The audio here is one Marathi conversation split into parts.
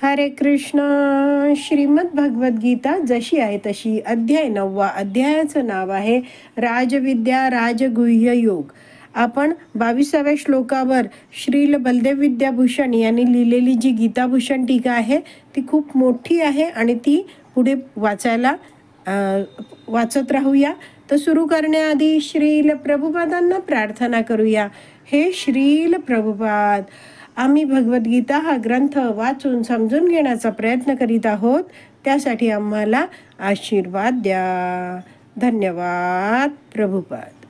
हरे कृष्ण. श्रीमद भगवद गीता जशी आहे तशी, अध्याय 9. अध्यायाचं नाव आहे राजविद्या राजगुह्य योग. आपण 22व्या श्लोकावर श्रील बलदेव विद्याभूषण यांनी लिहिलेली जी गीताभूषण टीका आहे ती खूप मोठी आहे आणि ती पुढे वाचत राहूया. तर सुरू करण्याआधी श्रील प्रभुपादांना प्रार्थना करूया. हे श्रील प्रभुपाद, आम्ही भगवद्गीता हा ग्रंथ वाचून समजून घेण्याचा प्रयत्न करीत आहोत. त्यासाठी आम्हाला आशीर्वाद द्या. धन्यवाद प्रभुपाद.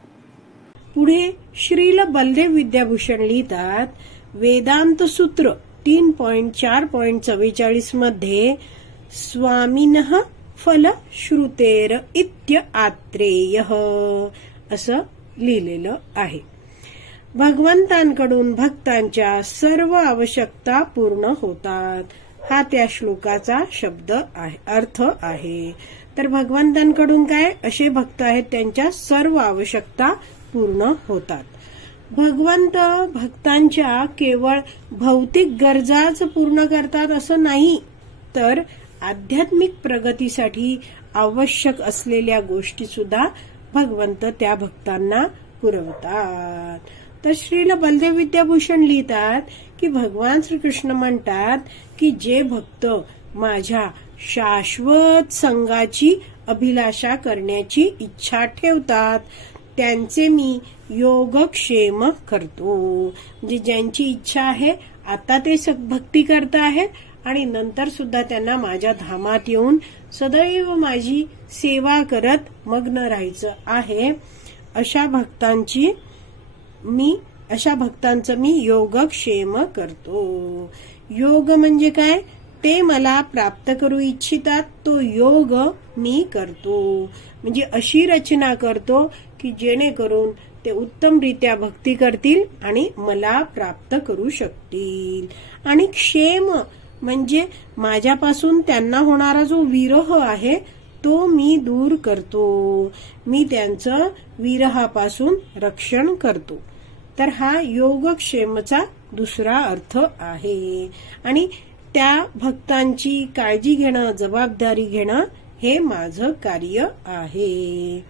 पुढे श्रील बलदेव विद्याभूषण लिहितात, वेदांत सूत्र 3.4.44 मध्ये स्वामिनः फल श्रुतेर इत्य आत्रेयः असं लिहिलेलं आहे. भगवंतांकडून भक्तांच्या सर्व आवश्यकता पूर्ण होतात, हा त्या श्लोकाचा शब्द आहे, अर्थ आहे. तर भगवंतांकडून काय असे भक्त आहेत त्यांच्या सर्व आवश्यकता पूर्ण होतात. भगवंत भक्तांच्या केवळ भौतिक गरजाच पूर्ण करतात असं नाही, तर आध्यात्मिक प्रगतीसाठी आवश्यक असलेल्या गोष्टी सुद्धा भगवंत त्या भक्तांना पुरवतात. तर श्रील बलदेव विद्याभूषण लिहितात की भगवान श्रीकृष्ण म्हणतात की जे भक्त माझ्या शाश्वत संगाची अभिलाषा करण्याची इच्छा ठेवतात त्यांचे मी योगक्षेम करतो. म्हणजे ज्यांची इच्छा आहे आता ते भक्ती करत आहेत आणि नंतर सुद्धा त्यांना माझ्या धामात येऊन सदैव माझी सेवा करत मग्न राहायचं आहे, अशा भक्तांचं मी योगक्षेम करतो. योग म्हणजे काय, ते मला प्राप्त करू इच्छितात तो योग मी करतो. म्हणजे अशी रचना करतो की जेणेकरून ते उत्तमरित्या भक्ती करतील आणि मला प्राप्त करू शकतील. आणि क्षेम म्हणजे माझ्यापासून त्यांना होणारा जो विरह आहे तो मी दूर करतो, मी त्यांचं विरहापासून रक्षण करतो. तर हा योगक्षेमचा दुसरा अर्थ आहे. आणि त्या भक्तांची काळजी घेणं, जबाबदारी घेणं हे माझं कार्य आहे.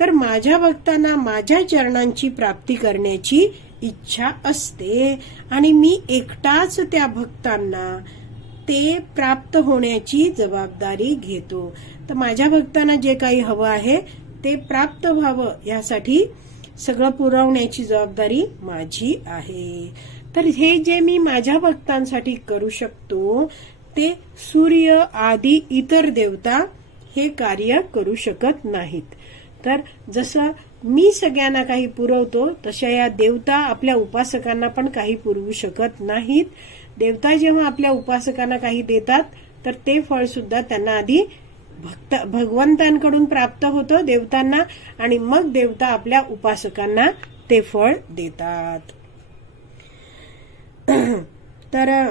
तर माझ्या भक्तांना माझ्या चरणांची प्राप्ती करण्याची इच्छा असते आणि मी एकटाच त्या भक्तांना ते प्राप्त होण्याची जबाबदारी घेतो. तर माझ्या भक्तांना जे काही हवं आहे ते प्राप्त व्हावं यासाठी सगळं पुरवण्याची जबाबदारी माझी आहे. तर हे जे मी माझ्या भक्तांसाठी करू शकतो ते सूर्य आदी इतर देवता हे कार्य करू शकत नाहीत. तर जसं मी सगळ्यांना काही पुरवतो तशा या देवता आपल्या उपासकांना पण काही पुरवू शकत नाहीत. देवता जेव्हा आपल्या उपासकांना काही देतात तर ते फळ सुद्धा त्यांना आधी भगवंतांकडून प्राप्त होतं देवतांना आणि मग देवता आपल्या उपासकांना ते फळ देतात. तर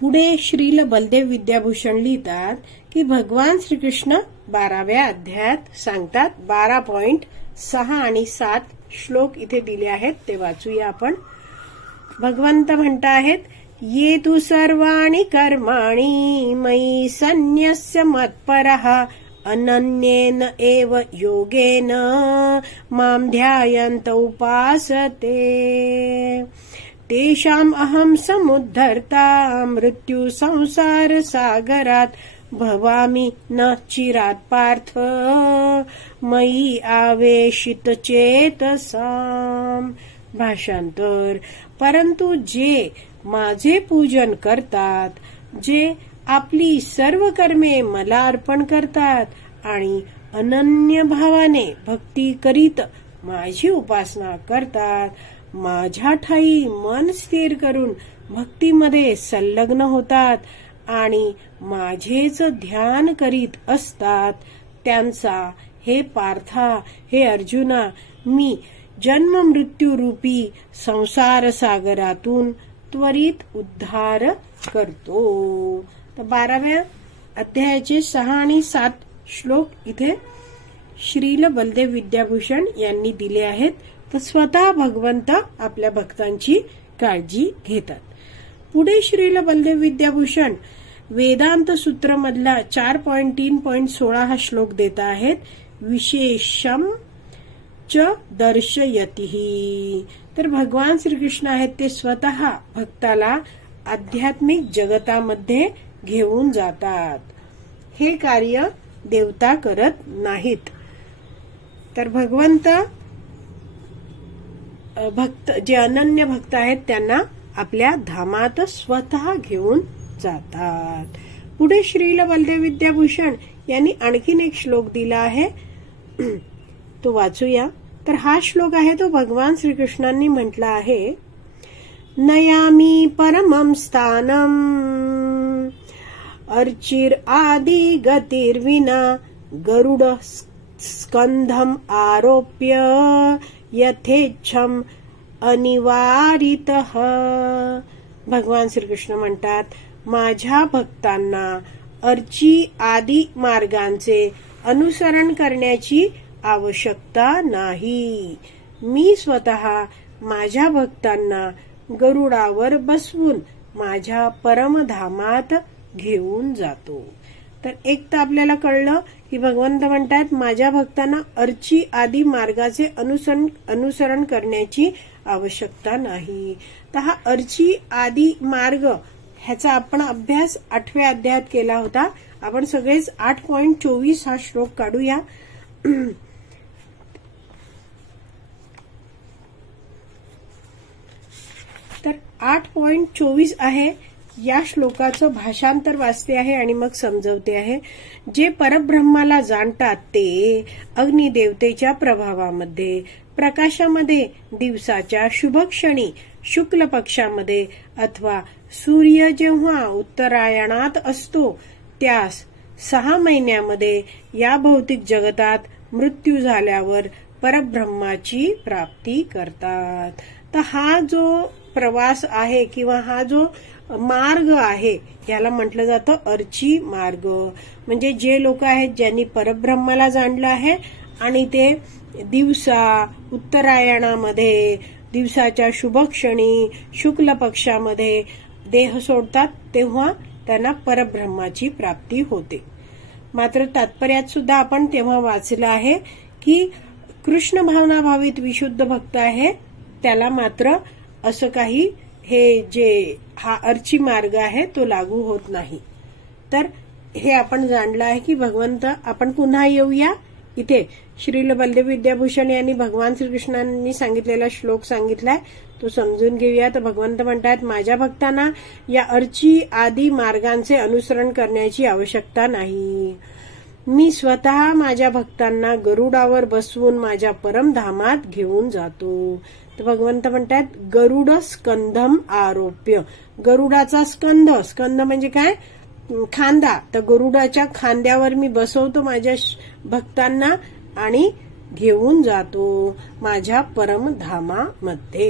पुढे श्रील बलदेव विद्याभूषण लिहितात की भगवान श्रीकृष्ण 12व्या अध्यायात सांगतात. 12.6 आणि 7 श्लोक इथे दिले आहेत, ते वाचूया आपण. भगवंत म्हणता आहेत, ये तु सर्वाणि कर्माणि मयि सन्न्यस्य मत्परः अनन्येन एव योगेन मां ध्यायन्त उपासते तेषाम् अहं समुद्धर्ता मृत्यु संसार सागरात् भवामि न चिरात् पार्थ मयि आवेशित चेतसाम्. भाषांतर. परंतु जे माझे पूजन करतात, जे आपली सर्व कर्मे मला अर्पण करतात आणि अनन्य भावाने भक्ती करीत माझी उपासना करतात, माझ्या ठाई मन स्थिर करून भक्तीमध्ये संलग्न होतात आणि माझेच ध्यान करीत असतात, त्यांचा हे पार्था, हे अर्जुना, मी जन्म मृत्यू रूपी संसार सागरातून त्वरित उद्धार करतो. तर 12व्या अध्यायाचे 6 आणि 7 श्लोक इथे श्रील बलदेव विद्याभूषण यांनी दिले आहेत. तर स्वतः भगवंत आपल्या भक्तांची काळजी घेतात. पुढे श्रील बलदेव विद्याभूषण वेदांत सूत्र मधला 4.3.16 हा श्लोक देत आहेत. विशेषम च दर्शयती. तर भगवान श्रीकृष्ण आहेत ते स्वतः भक्ताला आध्यात्मिक जगतामध्ये घेऊन जातात. हे कार्य देवता करत नाहीत. तर भगवंत भक्त जे अनन्य भक्त आहेत त्यांना आपल्या धामात स्वतः घेऊन जातात. पुढे श्रील बलदेव विद्याभूषण यांनी आणखीन एक श्लोक दिला आहे, तो वाचूया. तर हा श्लोक आहे तो भगवान श्रीकृष्णांनी म्हटला आहे, नयामी परमं स्थानम अर्चिर आदि गतिर्विना गरुड स्कंधम आरोप्य यथेच्छम अनिवारितः. भगवान श्रीकृष्ण म्हणतात, माझ्या भक्तांना अर्ची आदी मार्गांचे अनुसरण करण्याची आवश्यकता नाही. मी स्वतः माझ्या भक्तांना गरुडावर बसवून माझ्या परमधामात घेऊन जातो. तर एक तर आपल्याला कळलं की भगवंत म्हणतात माझ्या भक्तांना अर्ची आदी मार्गाचे अनुसरण करण्याची आवश्यकता नाही. तर हा अर्ची आदी मार्ग ह्याचा आपण अभ्यास 8व्या अध्यायात केला होता. आपण सगळेच 8.24 हा श्लोक काढूया. तर 8.24 आहे. या श्लोकाचं भाषांतर वाचते आहे आणि मग समजवते आहे. जे परब्रह्माला जाणतात ते अग्निदेवतेच्या प्रभावामध्ये, प्रकाशामध्ये, दिवसाच्या शुभ क्षणी, शुक्ल पक्षामध्ये अथवा सूर्य जेव्हा उत्तरायणात असतो त्यास 6 महिन्यामध्ये या भौतिक जगतात मृत्यू झाल्यावर परब्रह्माची प्राप्ती करतात. तर हा जो प्रवास आहे किंवा हा जो मार्ग आहे याला म्हटलं जातं अर्ची मार्ग. म्हणजे जे लोक आहेत ज्यांनी परब्रह्माला जाणलं आहे आणि ते दिवसा उत्तरायणामध्ये, दिवसाच्या शुभ क्षणी, शुक्ल पक्षामध्ये देह सोडतात तेव्हा त्यांना परब्रह्माची प्राप्ती होते. मात्र तात्पर्यात सुद्धा आपण तेव्हा वाचलं आहे की कृष्ण भावना भावित विशुद्ध भक्त आहे त्याला मात्र असं काही हे जे हा अर्ची मार्ग आहे तो लागू होत नाही. तर हे आपण जाणलं आहे की भगवंत. आपण पुन्हा येऊया इथे. श्रील बलदेव विद्याभूषण यांनी भगवान श्रीकृष्णांनी सांगितलेला श्लोक सांगितलाय तो समजून घेऊया. तर भगवंत म्हणतात माझ्या भक्तांना या अर्ची आदी मार्गांचे अनुसरण करण्याची आवश्यकता नाही. मी स्वतः माझ्या भक्तांना गरुडावर बसवून माझ्या परमधामात घेऊन जातो. तर भगवंत म्हणतात गरुड स्कंधम आरोप्य. गरुडाचा स्कंध, स्कंध म्हणजे काय, खांदा. तर गरुडाच्या खांद्यावर मी बसवतो माझ्या भक्तांना आणि घेऊन जातो माझ्या परमधामामध्ये.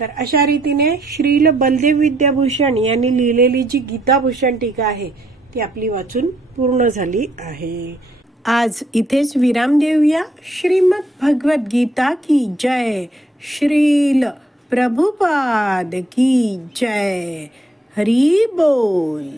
तर अशा रीतीने श्रील बलदेव विद्याभूषण यांनी लिहिलेली जी गीताभूषण टीका आहे ती आपली वाचून पूर्ण झाली आहे. आज इथेच विराम देऊया. श्रीमद भगवत गीता की जय. श्रील प्रभुपाद की जय. हरी बोल.